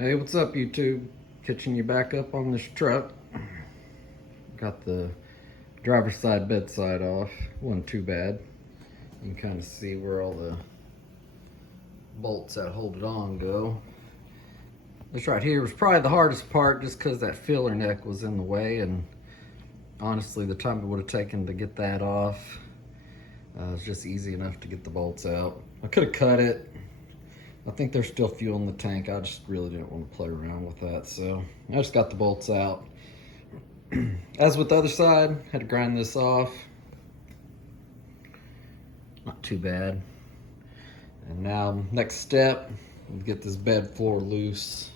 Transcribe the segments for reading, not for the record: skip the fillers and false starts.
Hey, what's up, YouTube? Catching you back up on this truck. Got the driver's side bedside off. Wasn't too bad. You can kind of see where all the bolts that hold it on go. This right here was probably the hardest part just because that filler neck was in the way, and honestly the time it would have taken to get that off was just easy enough to get the bolts out. I could have cut it. I think there's still fuel in the tank. I just really didn't want to play around with that, so I just got the bolts out. As with the other side, had to grind this off. Not too bad. And now, next step, we'll get this bed floor loose.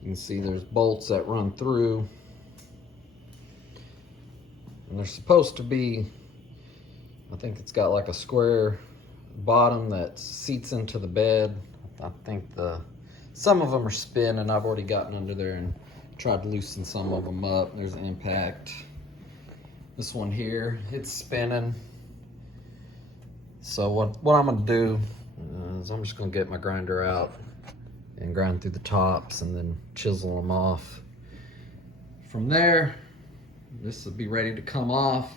You can see there's bolts that run through. And they're supposed to be, I think it's got like a square bottom that seats into the bed. I think some of them are spinning. I've already gotten under there and tried to loosen some of them up. There's an impact. This one here, it's spinning. So what I'm gonna do is I'm just gonna get my grinder out and grind through the tops and then chisel them off. From there, this will be ready to come off.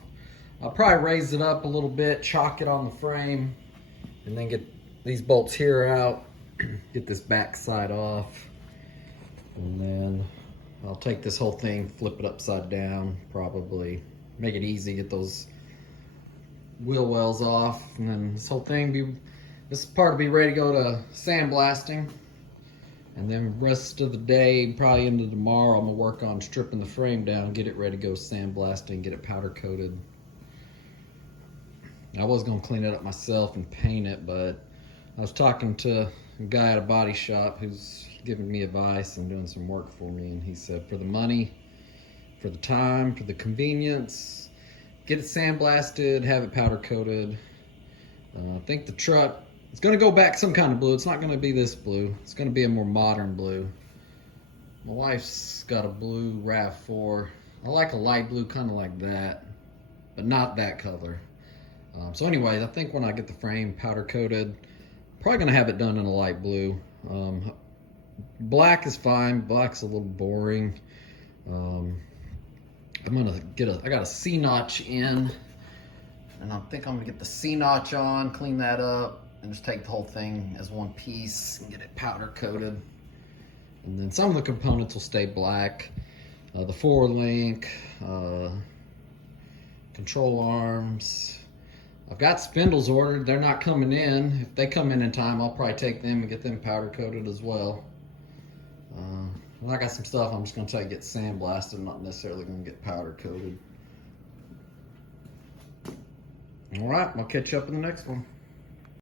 I'll probably raise it up a little bit, chalk it on the frame, and then get these bolts here out, get this back side off, and then I'll take this whole thing, flip it upside down, probably make it easy, get those wheel wells off, and then this whole thing this part will be ready to go to sandblasting. And then rest of the day, probably into tomorrow, I'm gonna work on stripping the frame down, get it ready to go sandblasting, get it powder coated. I was gonna clean it up myself and paint it, but I was talking to a guy at a body shop who's giving me advice and doing some work for me, and he said for the money, for the time, for the convenience, get it sandblasted, have it powder coated. I think the truck, it's gonna go back some kind of blue. It's not gonna be this blue. It's gonna be a more modern blue. My wife's got a blue RAV4. I like a light blue, kind of like that, but not that color. So anyways, I think when I get the frame powder coated, probably gonna have it done in a light blue. Black is fine. Black's a little boring. I'm gonna I got a C-notch in, and I think I'm gonna get the C-notch on, clean that up, and just take the whole thing as one piece and get it powder coated. And then some of the components will stay black. The 4-link, control arms. I've got spindles ordered. They're not coming in. If they come in time, I'll probably take them and get them powder coated as well. Well, I got some stuff I'm just gonna try to get sandblasted. I'm not necessarily gonna get powder coated. All right, I'll catch you up in the next one.